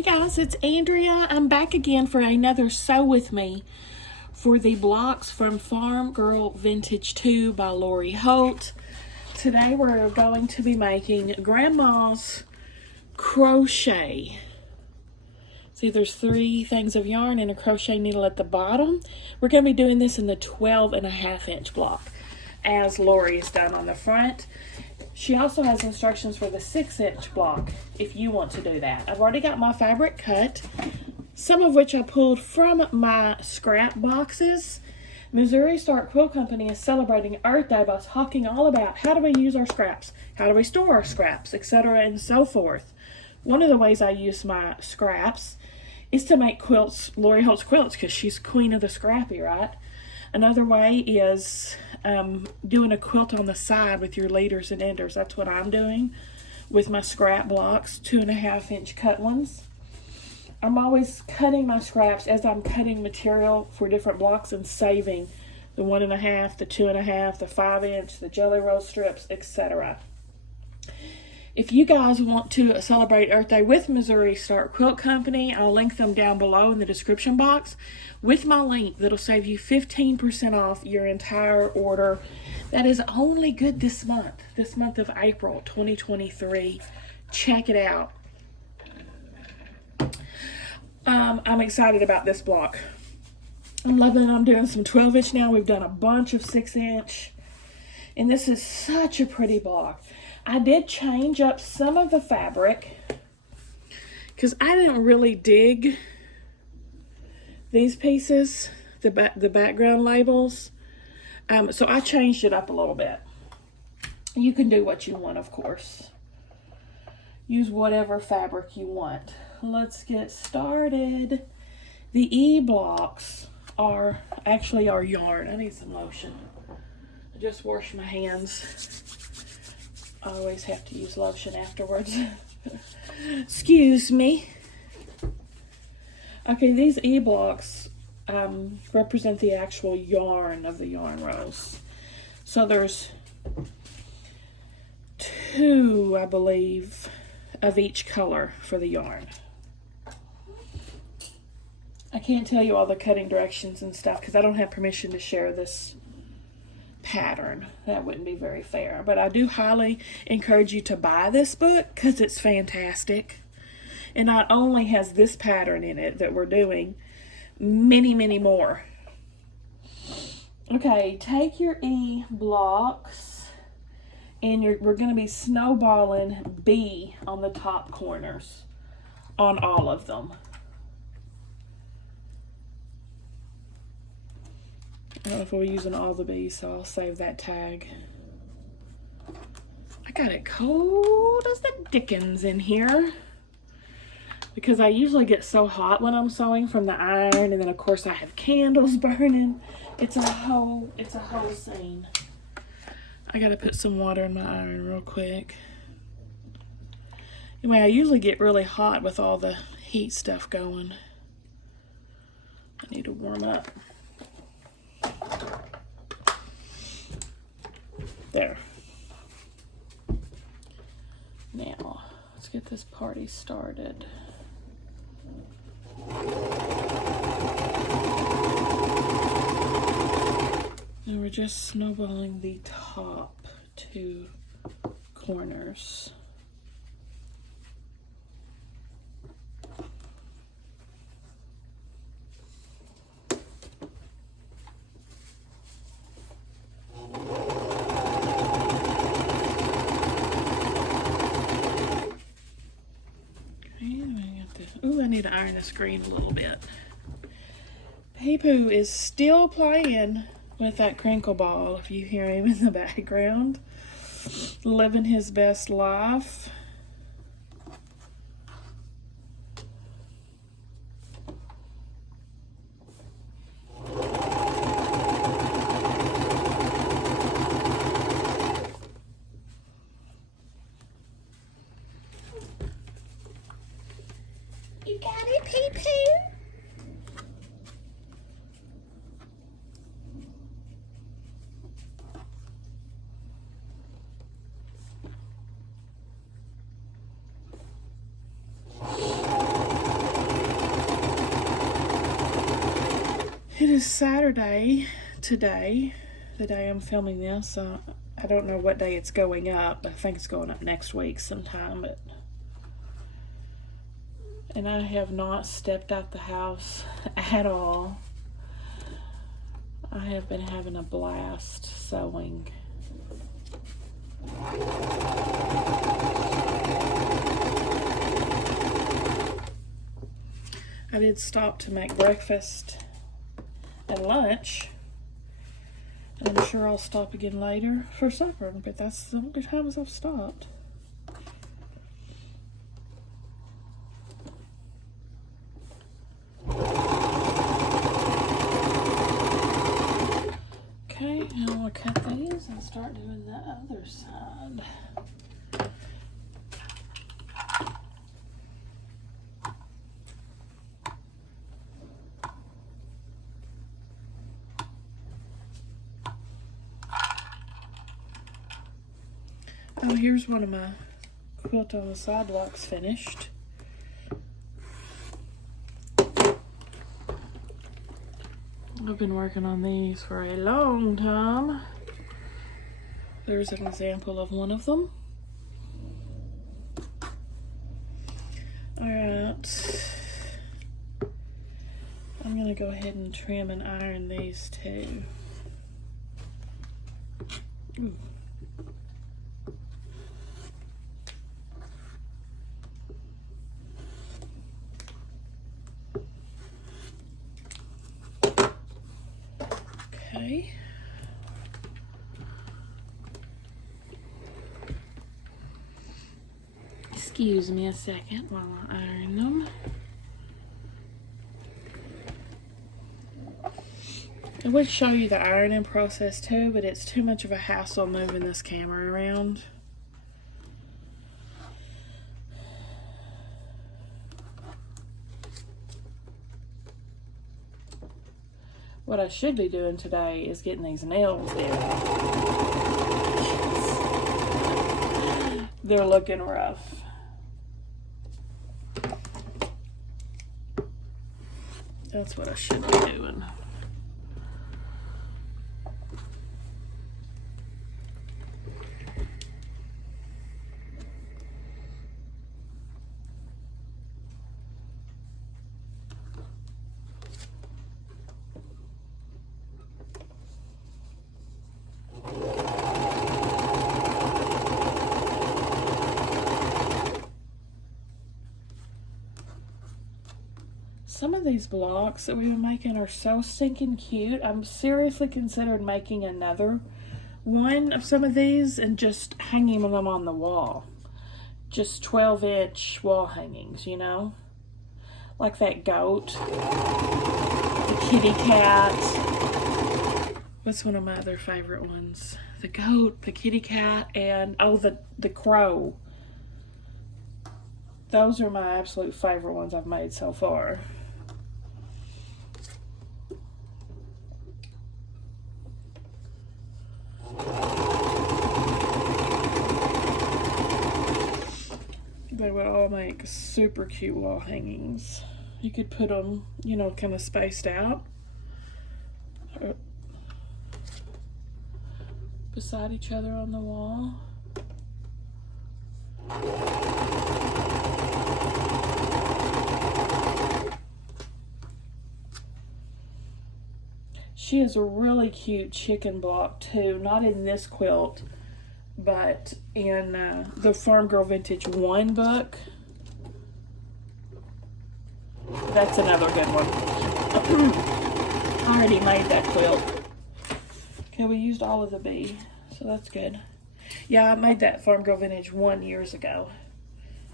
Hey guys, it's Andrea. I'm back again for another Sew With Me for the blocks from Farm Girl Vintage 2 by Lori Holt. Today we're going to be making Grandma's crochet. See, there's 3 things of yarn and a crochet needle at the bottom. We're going to be doing this in the 12.5-inch block, as Lori has done on the front. She also has instructions for the 6-inch block if you want to do that. I've already got my fabric cut, some of which I pulled from my scrap boxes. Missouri Star Quilt Company is celebrating Earth Day by talking all about how do we use our scraps, how do we store our scraps, etc. and so forth. One of the ways I use my scraps is to make quilts, Lori Holt's quilts, because she's queen of the scrappy, right? Another way is doing a quilt on the side with your leaders and enders. That's what I'm doing with my scrap blocks, 2.5-inch cut ones. I'm always cutting my scraps as I'm cutting material for different blocks and saving the 1.5, the 2.5, the 5-inch, the jelly roll strips, etc. If you guys want to celebrate Earth Day with Missouri Star Quilt Company, I'll link them down below in the description box with my link that'll save you 15% off your entire order. That is only good this month of April 2023. Check it out. I'm excited about this block. I'm loving it. I'm doing some 12-inch now. We've done a bunch of 6-inch. And this is such a pretty block. I did change up some of the fabric because I didn't really dig these pieces, the background labels. So I changed it up a little bit. You can do what you want, of course. Use whatever fabric you want. Let's get started. The E blocks are actually our yarn. I need some lotion. I just washed my hands. I always have to use lotion afterwards. Excuse me. Okay, these E-blocks represent the actual yarn of the yarn rolls. So there's 2, I believe, of each color for the yarn. I can't tell you all the cutting directions and stuff because I don't have permission to share this pattern. That wouldn't be very fair, but I do highly encourage you to buy this book because it's fantastic. And not only has this pattern in it that we're doing, many more. Okay, take your E blocks and we're going to be snowballing B on the top corners on all of them. I don't know if we're using all the bees, so I'll save that tag. I got it cold as the dickens in here because I usually get so hot when I'm sewing from the iron, and then of course I have candles burning. It's a whole scene. I gotta put some water in my iron real quick. Anyway, I usually get really hot with all the heat stuff going. I need to warm up. There. Now, let's get this party started. And we're just snowballing the top 2 corners. Ooh, I need to iron this green a little bit. Pee-Poo is still playing with that crinkle ball, if you hear him in the background. Living his best life. You got it, Pee-Poo? is Saturday today, the day I'm filming this. I don't know what day it's going up. I think it's going up next week sometime. And I have not stepped out the house at all. I have been having a blast sewing. I did stop to make breakfast and lunch. And I'm sure I'll stop again later for supper, but that's the only times I've stopped. Okay, and I'll cut these and start doing the other side. Oh, here's one of my quilt on the sidewalks finished. I've been working on these for a long time. There's an example of one of them. Alright. I'm going to go ahead and trim and iron these too. Ooh. Okay. Excuse me a second while I iron them. I would show you the ironing process too, but it's too much of a hassle moving this camera around. What I should be doing today is getting these nails down. They're looking rough. That's what I should be doing. Some of these blocks that we've been making are so stinking cute. I'm seriously considered making another one of some of these and just hanging them on the wall. Just 12-inch wall hangings, you know? Like that goat, the kitty cat. What's one of my other favorite ones? The goat, the kitty cat, and oh, the crow. Those are my absolute favorite ones I've made so far. They would all make super cute wall hangings. You could put them, you know, kind of spaced out beside each other on the wall. She has a really cute chicken block too, not in this quilt, but in the Farm Girl Vintage 1 book. That's another good one. I already made that quilt. Okay, we used all of the B, so that's good. Yeah, I made that Farm Girl Vintage 1 years ago.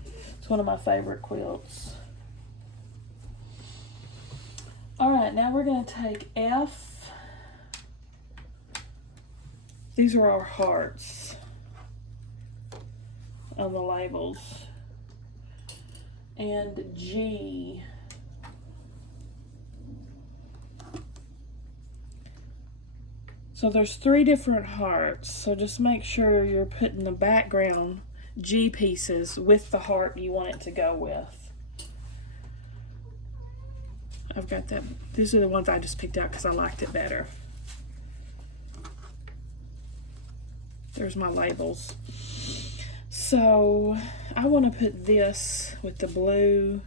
It's one of my favorite quilts. Alright, now we're going to take F. These are our hearts on the labels. And G. So there's 3 different hearts, so just make sure you're putting the background G pieces with the heart you want it to go with. I've got that. These are the ones I just picked out because I liked it better. There's my labels. So I want to put this with the blue.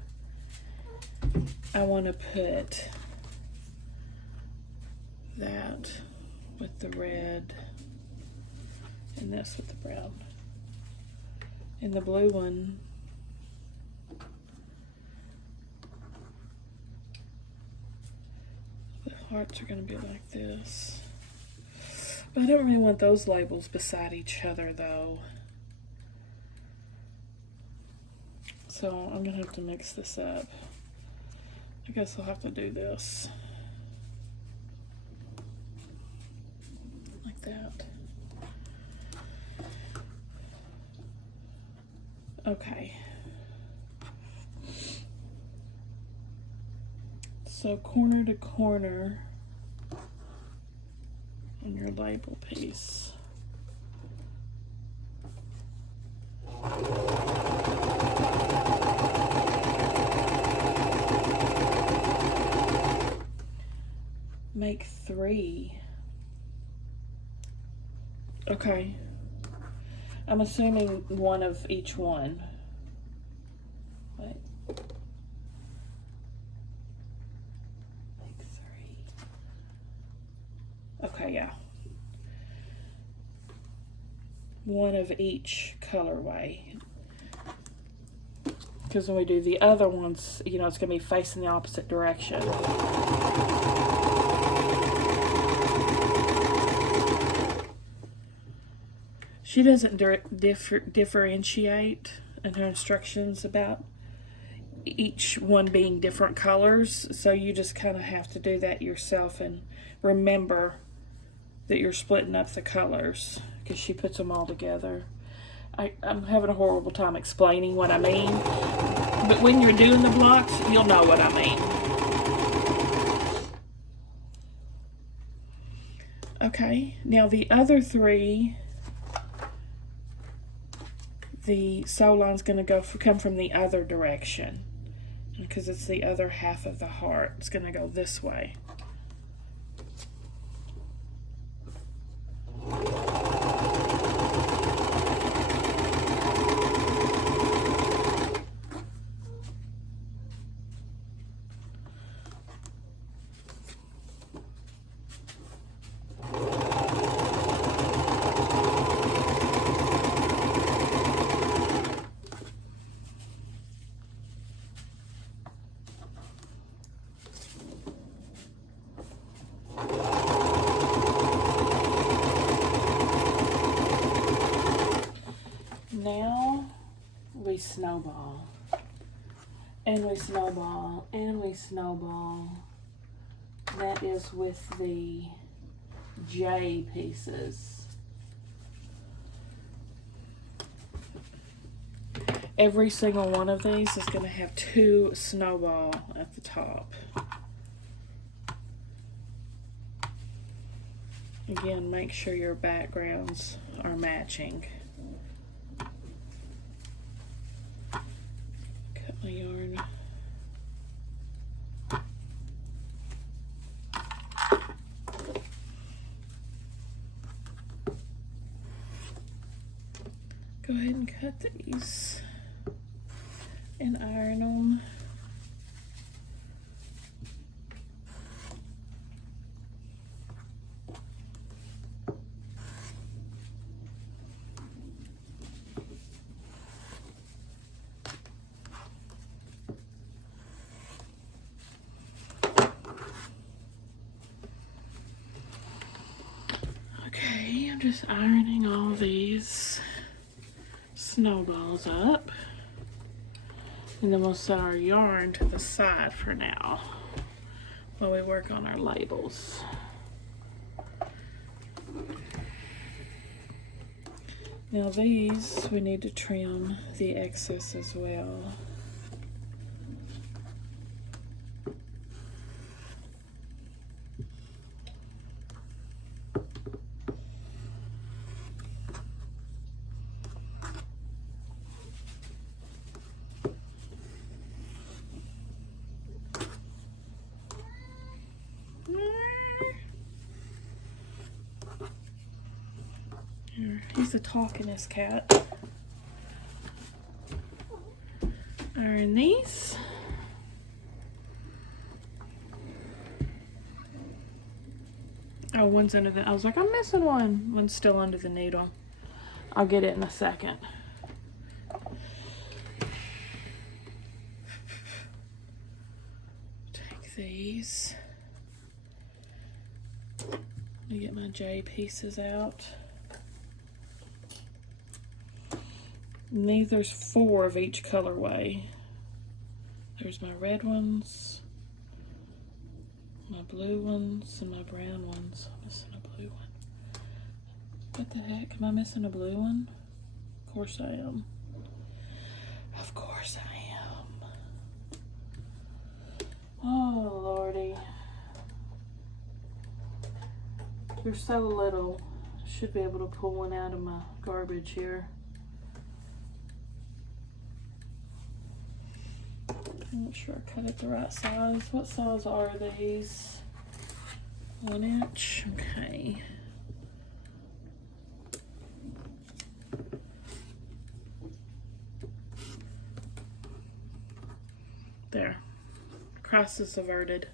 I want to put that with the red and this with the brown. And the blue one, the hearts are going to be like this. But I don't really want those labels beside each other though. So I'm going to have to mix this up. I guess I'll have to do this. Like that. Okay. So corner to corner on your label piece. Make 3. Okay. I'm assuming one of each one. Wait. Make 3. Okay, yeah. One of each colorway. Because when we do the other ones, you know, it's going to be facing the opposite direction. She doesn't differentiate in her instructions about each one being different colors, so you just kind of have to do that yourself and remember that you're splitting up the colors because she puts them all together. I'm having a horrible time explaining what I mean, but when you're doing the blocks, you'll know what I mean. Okay, now the other 3, the sew line's going to come from the other direction because it's the other half of the heart. It's going to go this way. Now we snowball, and we snowball, and we snowball. That is with the J pieces. Every single one of these is going to have 2 snowball at the top. Again, make sure your backgrounds are matching. Cut my yarn. Go ahead and cut these and iron them. Okay, I'm just ironing all these snowballs up, and then we'll set our yarn to the side for now while we work on our labels. Now these we need to trim the excess as well. He's a talkingest cat. Iron these. Oh, one's under the, I was like, I'm missing one. One's still under the needle. I'll get it in a second. Take these. Let me get my J pieces out. And these, there's 4 of each colorway. There's my red ones, my blue ones, and my brown ones. I'm missing a blue one. What the heck? Am I missing a blue one? Of course I am. Of course I am. Oh, Lordy. There's so little. I should be able to pull one out of my garbage here. I'm not sure I cut it the right size. What size are these? 1 inch. Okay. There. Crisis averted.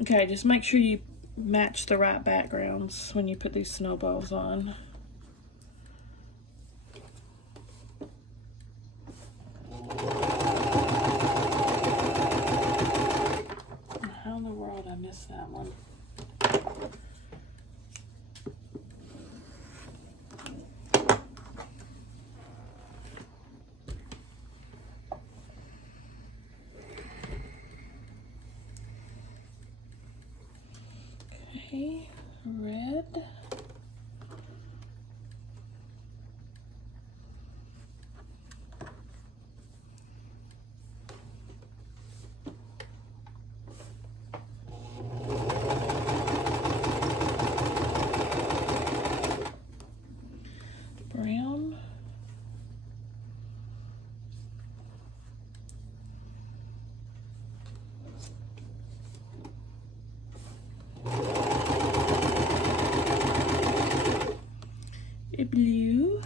Okay, just make sure you match the right backgrounds when you put these snowballs on. How in the world I missed that one? Okay, red. Brown. A blue.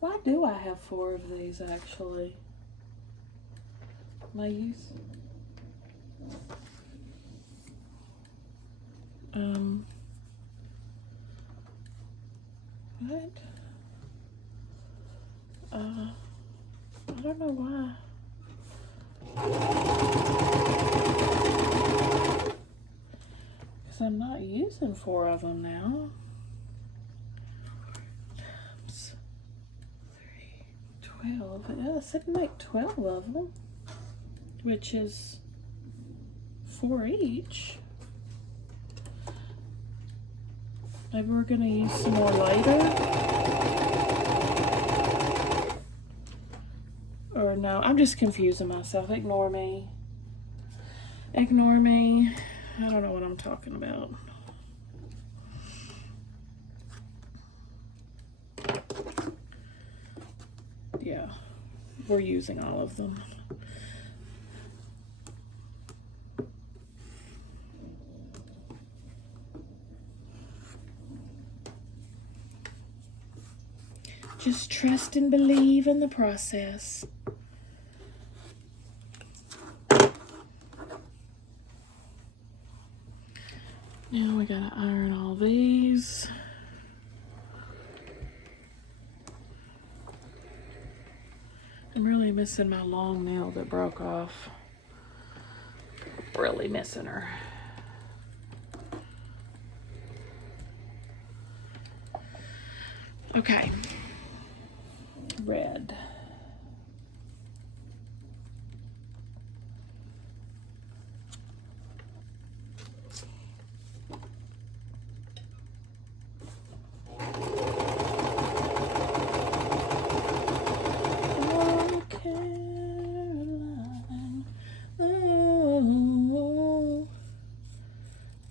Why do I have 4 of these actually? My use. What? I don't know why. Because I'm not using 4 of them now. 12. Yeah, I said make 12 of them, which is 4 each. Maybe we're gonna use some more later. Or no, I'm just confusing myself. Ignore me. Ignore me. I don't know what I'm talking about. Yeah, we're using all of them. Just trust and believe in the process. Now we gotta iron all these. I'm really missing my long nail that broke off. Really missing her. Okay. Red.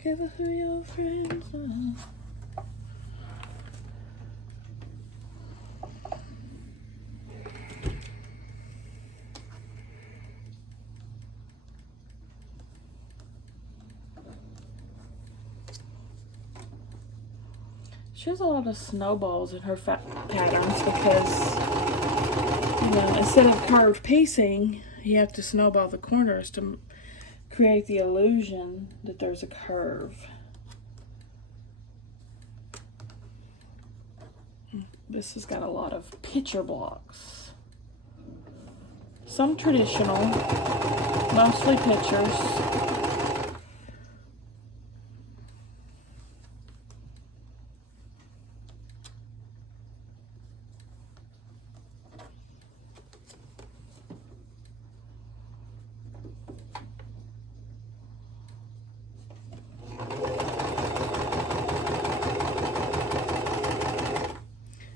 Give it to your friends. She has a lot of snowballs in her patterns because, you know, instead of curved piecing, you have to snowball the corners to create the illusion that there's a curve. This has got a lot of picture blocks. Some traditional, mostly pictures.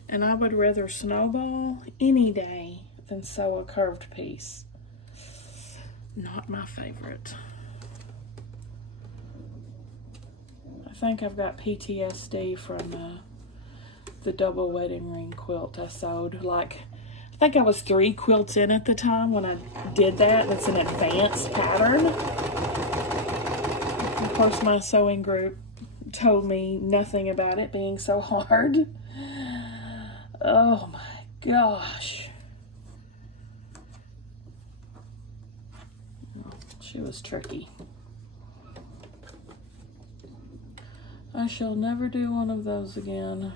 And I would rather snowball any day than sew a curved piece. Not my favorite. I think I've got PTSD from the double wedding ring quilt I sewed. Like, I think I was 3 quilts in at the time when I did that. It's an advanced pattern. Of course, my sewing group told me nothing about it being so hard. Oh my gosh. She was tricky. I shall never do one of those again.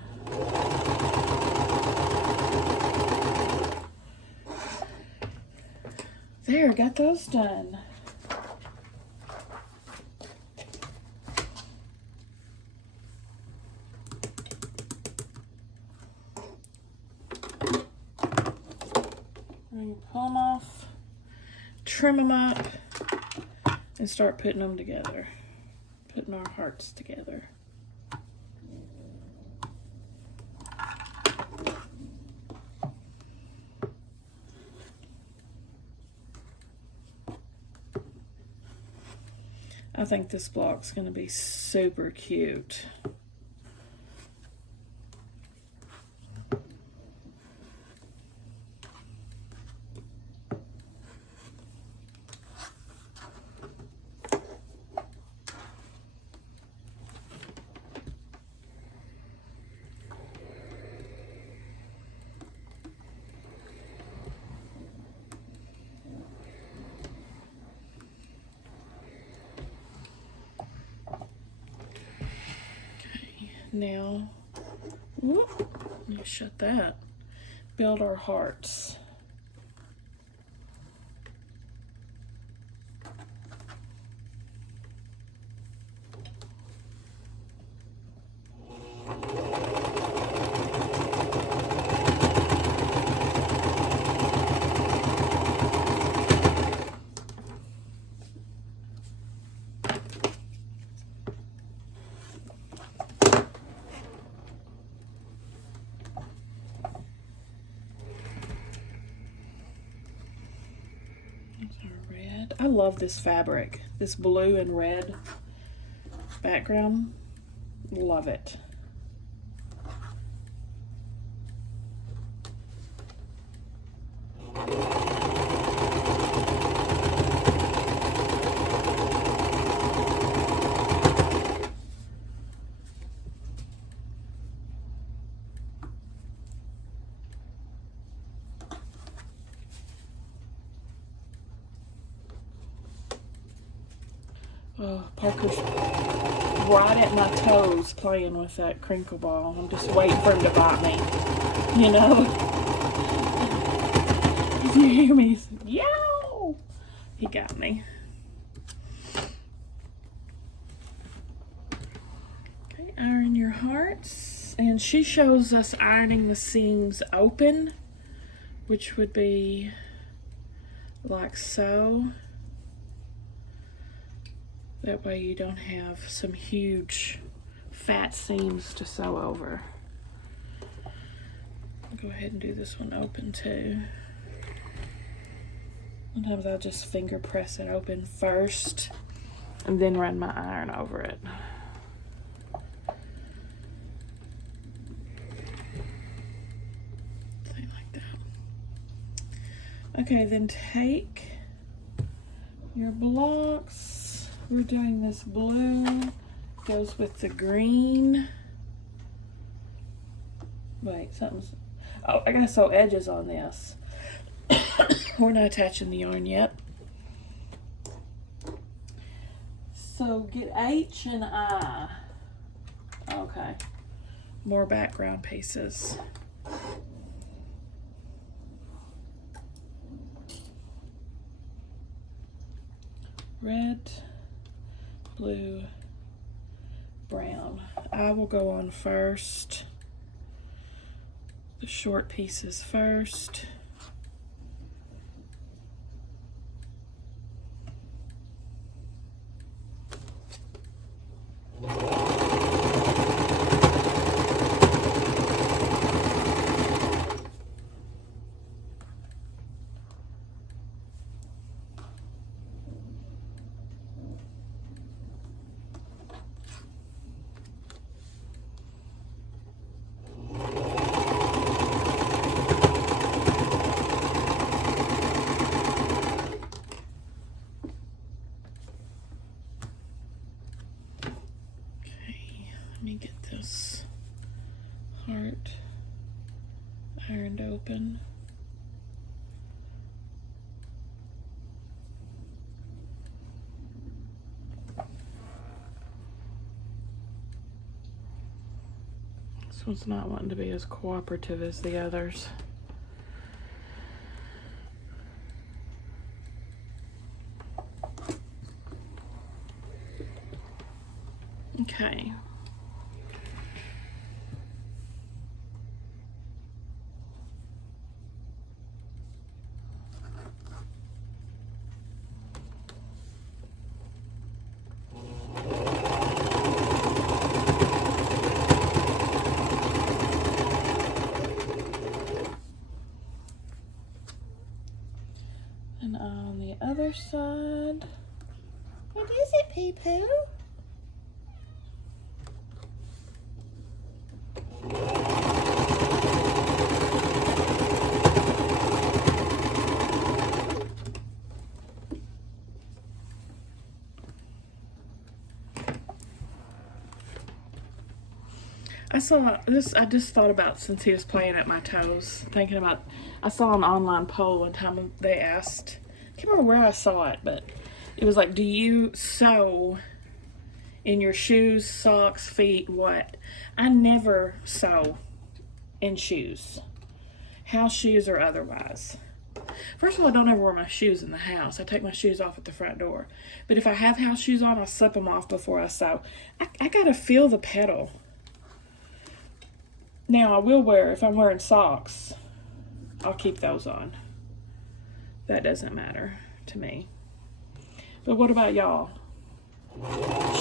There, got those done. Pull them off, trim them up, and start putting them together. Putting our hearts together. I think this block's going to be super cute. Now, let me shut that. Build our hearts. I love this fabric, this blue and red background. Love it. Oh, Parker's right at my toes playing with that crinkle ball. I'm just waiting for him to bite me, you know? If you hear me, yow! He got me. Okay, iron your hearts. And she shows us ironing the seams open, which would be like so. That way you don't have some huge fat seams to sew over. I'll go ahead and do this one open too. Sometimes I'll just finger press it open first and then run my iron over it. Something like that. Okay, then take your blocks. We're doing this blue, goes with the green. Wait, something's, oh, I gotta sew edges on this. We're not attaching the yarn yet. So get H and I. Okay, more background pieces. Red, blue, brown. I will go on first. The short pieces first. Let me get this heart ironed open. This one's not wanting to be as cooperative as the others. Okay. And on the other side, what is it, Pee-Poo? I saw this, I just thought about, since he was playing at my toes, thinking about, I saw an online poll one time, they asked, I can't remember where I saw it, but it was like, do you sew in your shoes, socks, feet, what? I never sew in shoes, house shoes or otherwise. First of all, I don't ever wear my shoes in the house. I take my shoes off at the front door. But if I have house shoes on, I'll slip them off before I sew. I gotta feel the pedal. Now, I will wear, if I'm wearing socks, I'll keep those on. That doesn't matter to me. But what about y'all?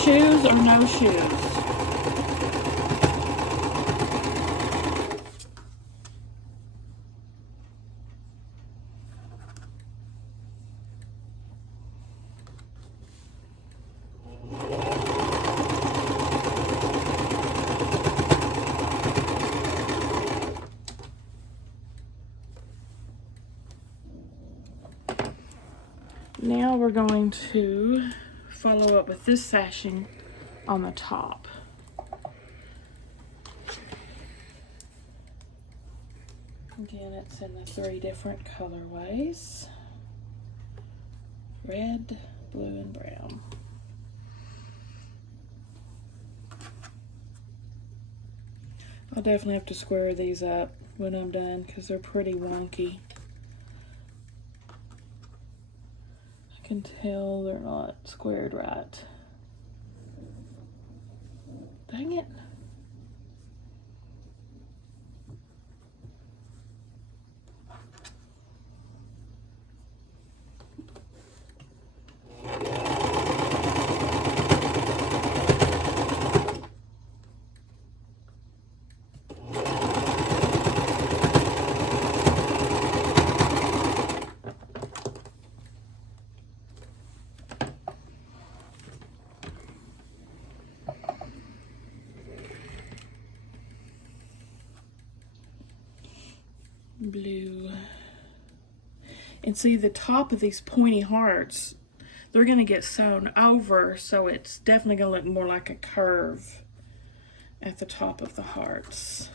Shoes or no shoes? Now we're going to follow up with this sashing on the top. Again, it's in the 3 different colorways: red, blue, and brown. I'll definitely have to square these up when I'm done because they're pretty wonky. I can tell they're not squared right. Dang it. blue. And see the top of these pointy hearts, they're going to get sewn over, so it's definitely going to look more like a curve at the top of the hearts.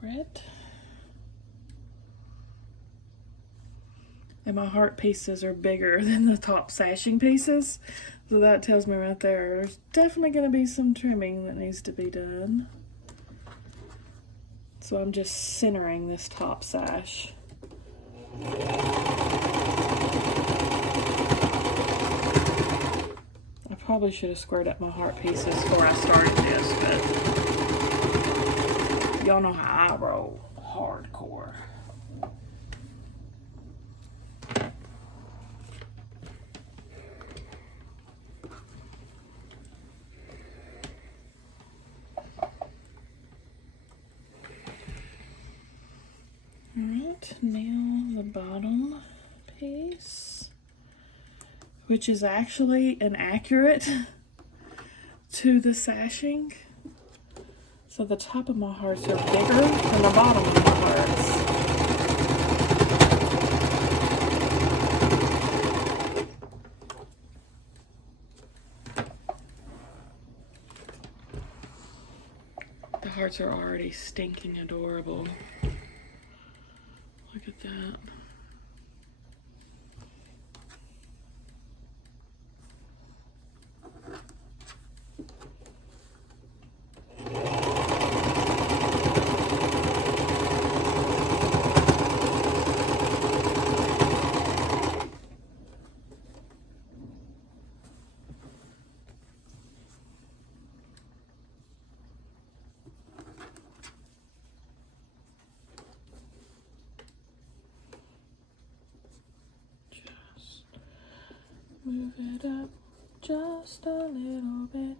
Red. And my heart pieces are bigger than the top sashing pieces. So that tells me right there, there's definitely going to be some trimming that needs to be done. So I'm just centering this top sash. I probably should have squared up my heart pieces before I started this, but y'all know how I roll, hardcore. Alright, now the bottom piece, which is actually inaccurate to the sashing. So the top of my hearts are bigger than the bottom of my hearts. The hearts are already stinking adorable. Look at that. Move it up just a little bit.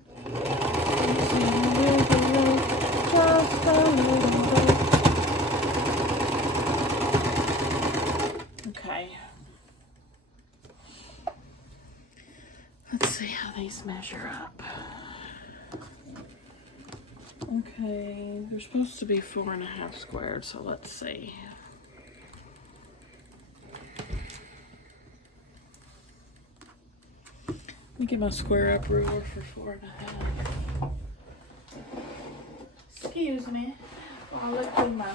Just a little bit. Okay. Let's see how these measure up. Okay, they're supposed to be 4.5 squared, so let's see. Let me get my square up ruler for 4.5. Excuse me while I look through my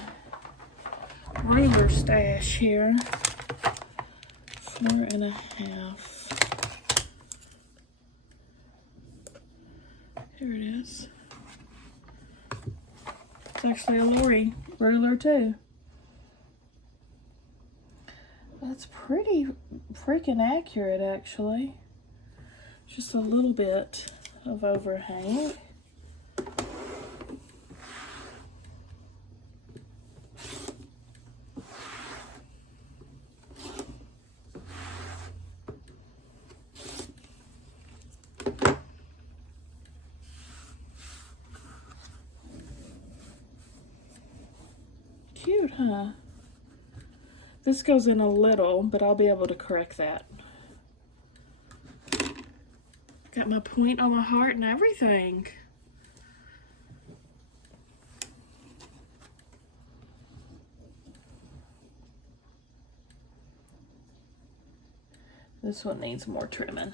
ruler stash here. 4.5. Here it is. It's actually a Lori ruler too. That's pretty freaking accurate actually. Just a little bit of overhang. Cute, huh? This goes in a little, but I'll be able to correct that. Got my point on my heart and everything. This one needs more trimming.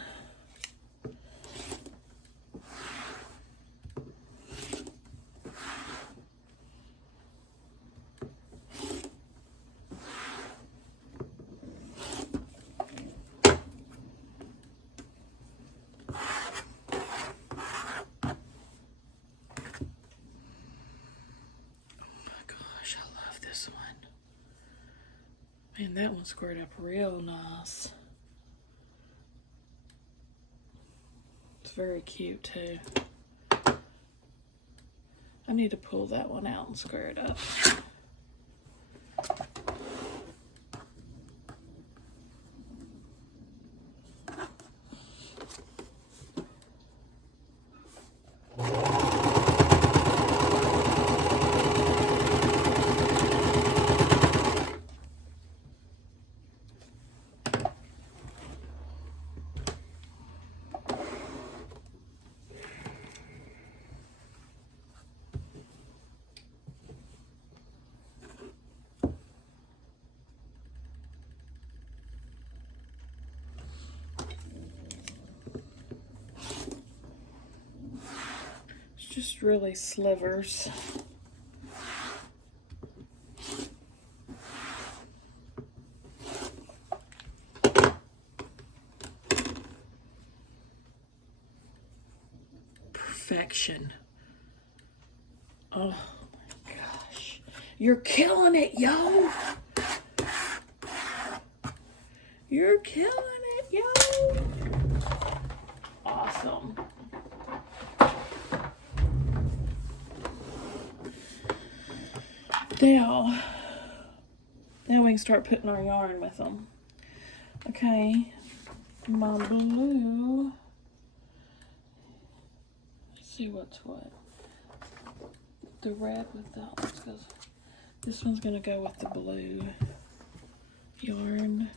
Man, that one squared up real nice. It's very cute too. I need to pull that one out and square it up. just really slivers. Perfection. Oh my gosh. You're killing it, yo. You're killing it, yo. Awesome. Now we can start putting our yarn with them. Okay, my blue. Let's see what's what. The red with that. This one's gonna go with the blue yarn.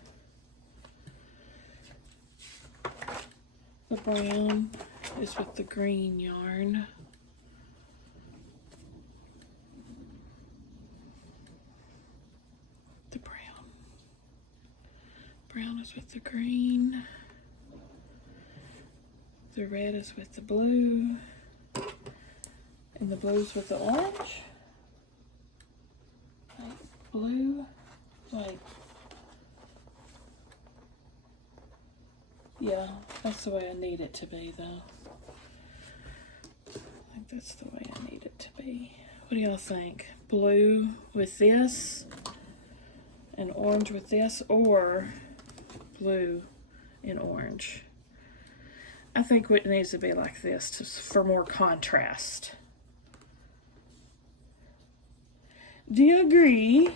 The brown is with the green yarn. The brown is with the green. The red is with the blue. And the blue's with the orange. Like blue, like, yeah, that's the way I need it to be though. I think that's the way I need it to be. What do y'all think? Blue with this and orange with this, or blue and orange? I think it needs to be like this for more contrast. Do you agree?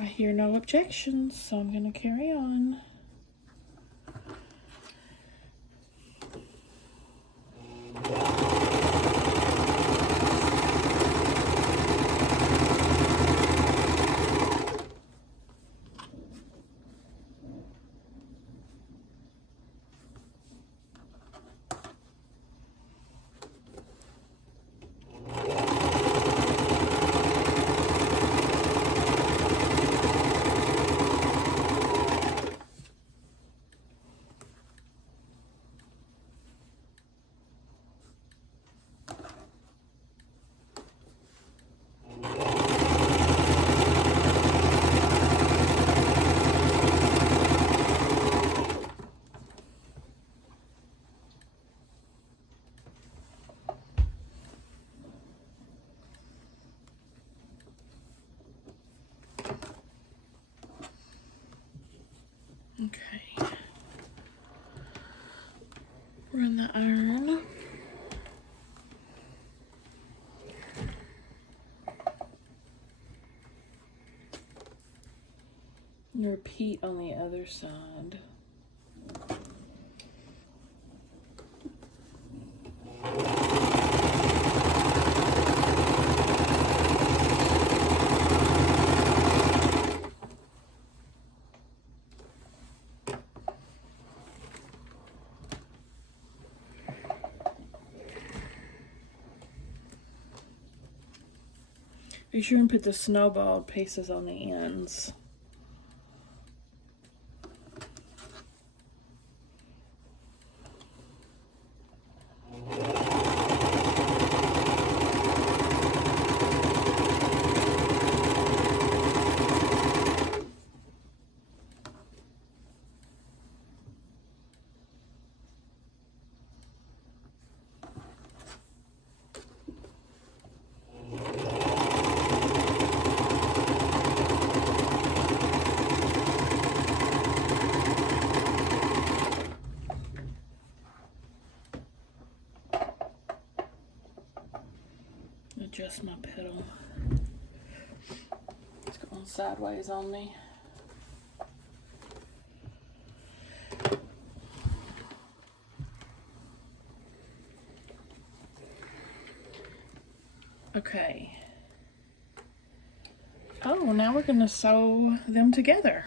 I hear no objections, so I'm going to carry on. Okay. Run the iron. And repeat on the other side. Be sure and put the snowball pieces on the ends. Adjust my pedal. It's going sideways on me. Okay. Oh, now we're going to sew them together.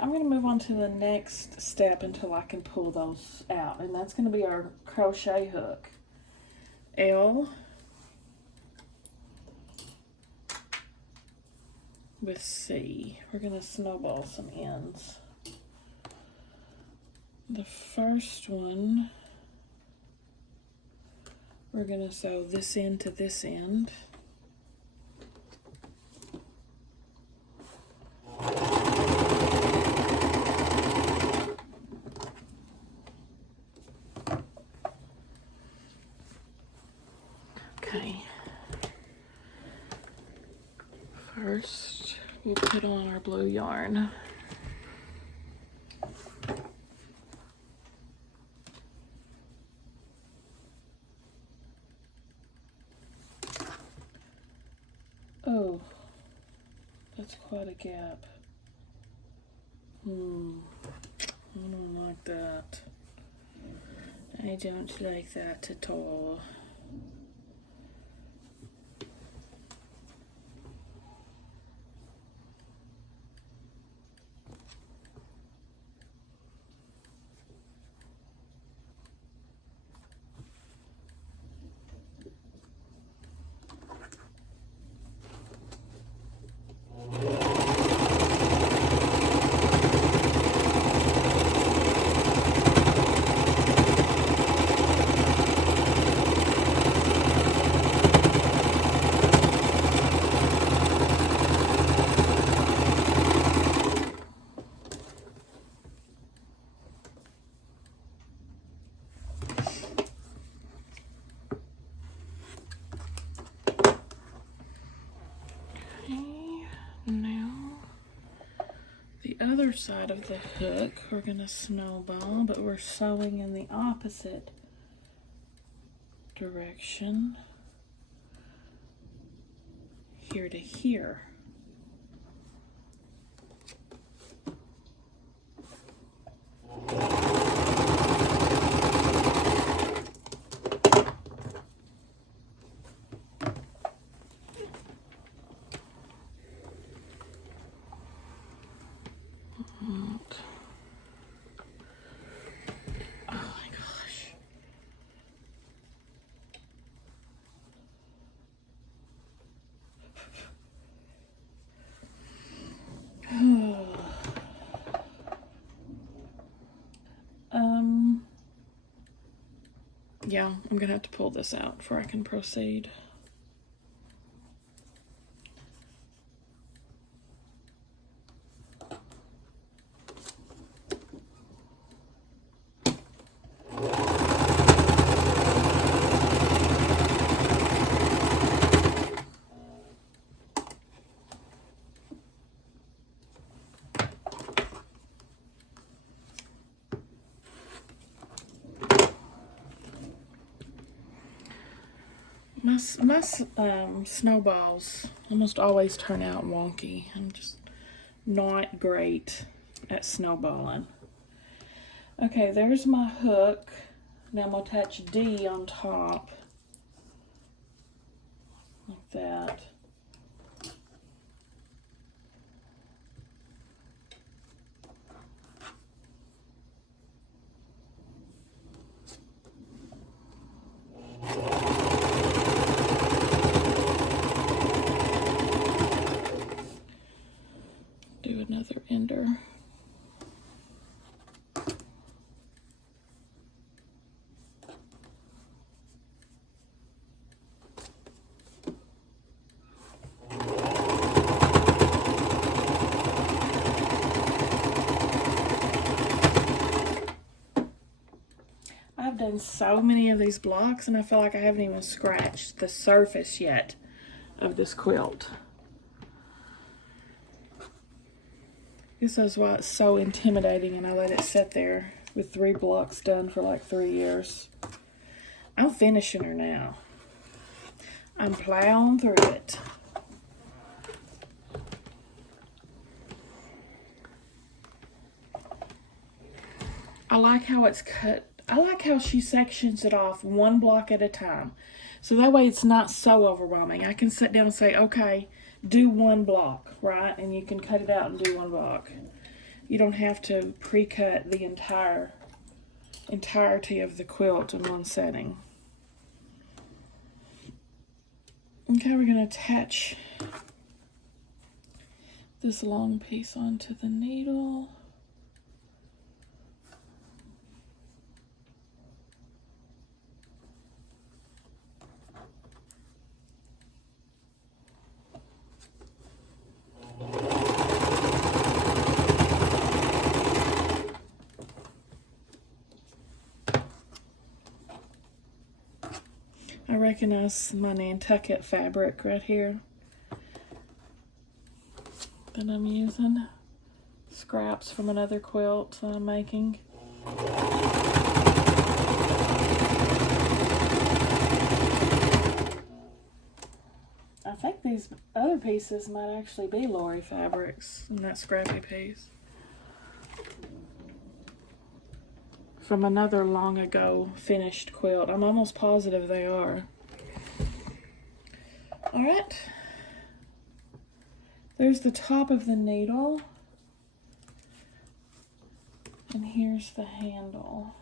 I'm gonna move on to the next step until I can pull those out, and that's gonna be our crochet hook. L with C. We're gonna snowball some ends. The first one, we're gonna sew this end to this end. Okay. First, we'll put on our blue yarn. Oh, that's quite a gap. I don't like that. I don't like that at all. Other side of the hook, we're going to snowball, but we're sewing in the opposite direction, here to here. Yeah, I'm gonna have to pull this out before I can proceed. My snowballs almost always turn out wonky. I'm just not great at snowballing. Okay, there's my hook. Now I'm going to attach D on top, like that. Do another ender. I've done so many of these blocks and I feel like I haven't even scratched the surface yet of this quilt. I guess that's why it's so intimidating and I let it sit there with 3 blocks done for like 3 years. I'm finishing her now. I'm plowing through it. I like how it's cut. I like how she sections it off 1 block at a time. So that way it's not so overwhelming. I can sit down and say, okay, do 1 block, right? And you can cut it out and do 1 block. You don't have to pre-cut the entirety of the quilt in one setting. Okay, we're going to attach this long piece onto the needle. I recognize my Nantucket fabric right here that I'm using. Scraps from another quilt that I'm making. I think these other pieces might actually be Lori fabrics in that scrappy piece. From another long ago finished quilt. I'm almost positive they are. Alright. There's the top of the needle. And here's the handle.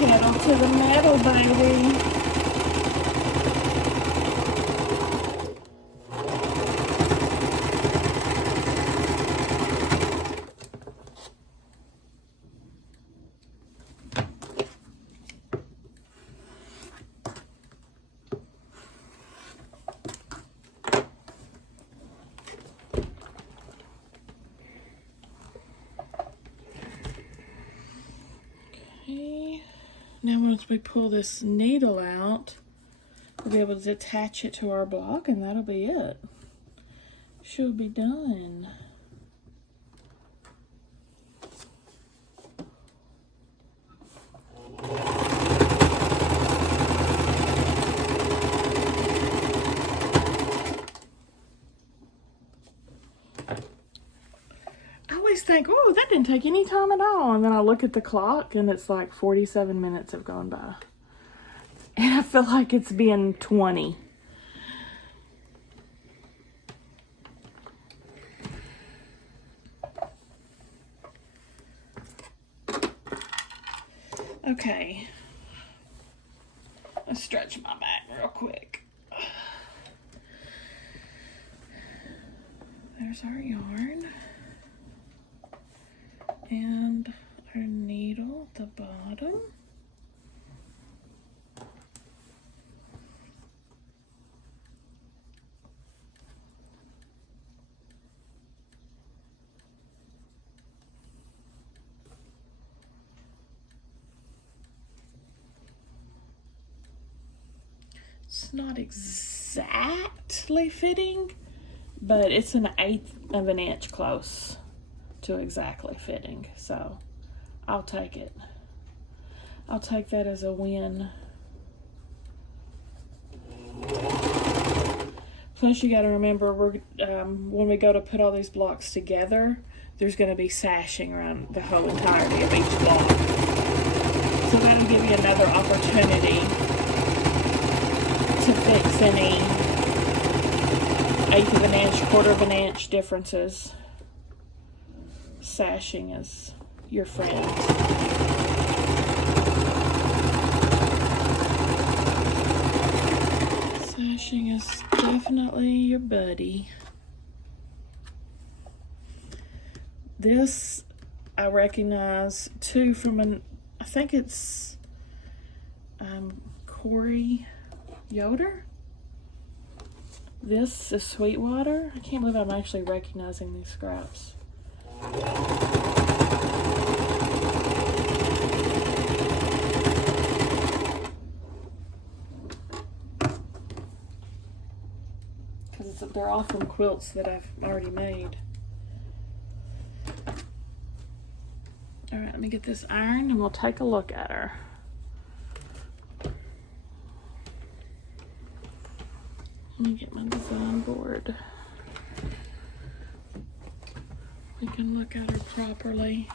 Pedal to the metal, baby. Okay. Now once we pull this needle out, we'll be able to attach it to our block, and that'll be it. Should be done. I always think, oh, that didn't take any time at all. And then I look at the clock and it's like 47 minutes have gone by. And I feel like it's been 20. Okay. Let's stretch my back real quick. There's our yarn. And our needle at the bottom. It's not exactly fitting, but it's an 1/8 of an inch close to exactly fitting, so I'll take it. I'll take that as a win. Plus, you got to remember, when we go to put all these blocks together, there's going to be sashing around the whole entirety of each block. So that'll give you another opportunity to fix any 1/8 of an inch, 1/4 of an inch differences. Sashing is your friend. Sashing is definitely your buddy. This I recognize too from I think it's Corey Yoder. This is Sweetwater. I can't believe I'm actually recognizing these scraps. Because it's they're all from quilts that I've already made. All right, let me get this ironed and we'll take a look at her. Let me get my design board. We can look at her properly.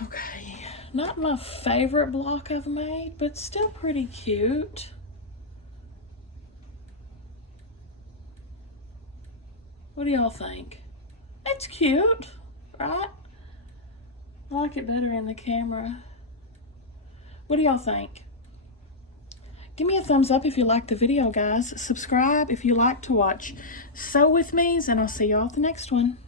Okay, not my favorite block I've made, but still pretty cute. What do y'all think? It's cute, right? I like it better in the camera. What do y'all think? Give me a thumbs up if you liked the video, guys. Subscribe if you like to watch Sew With Me's, and I'll see y'all at the next one.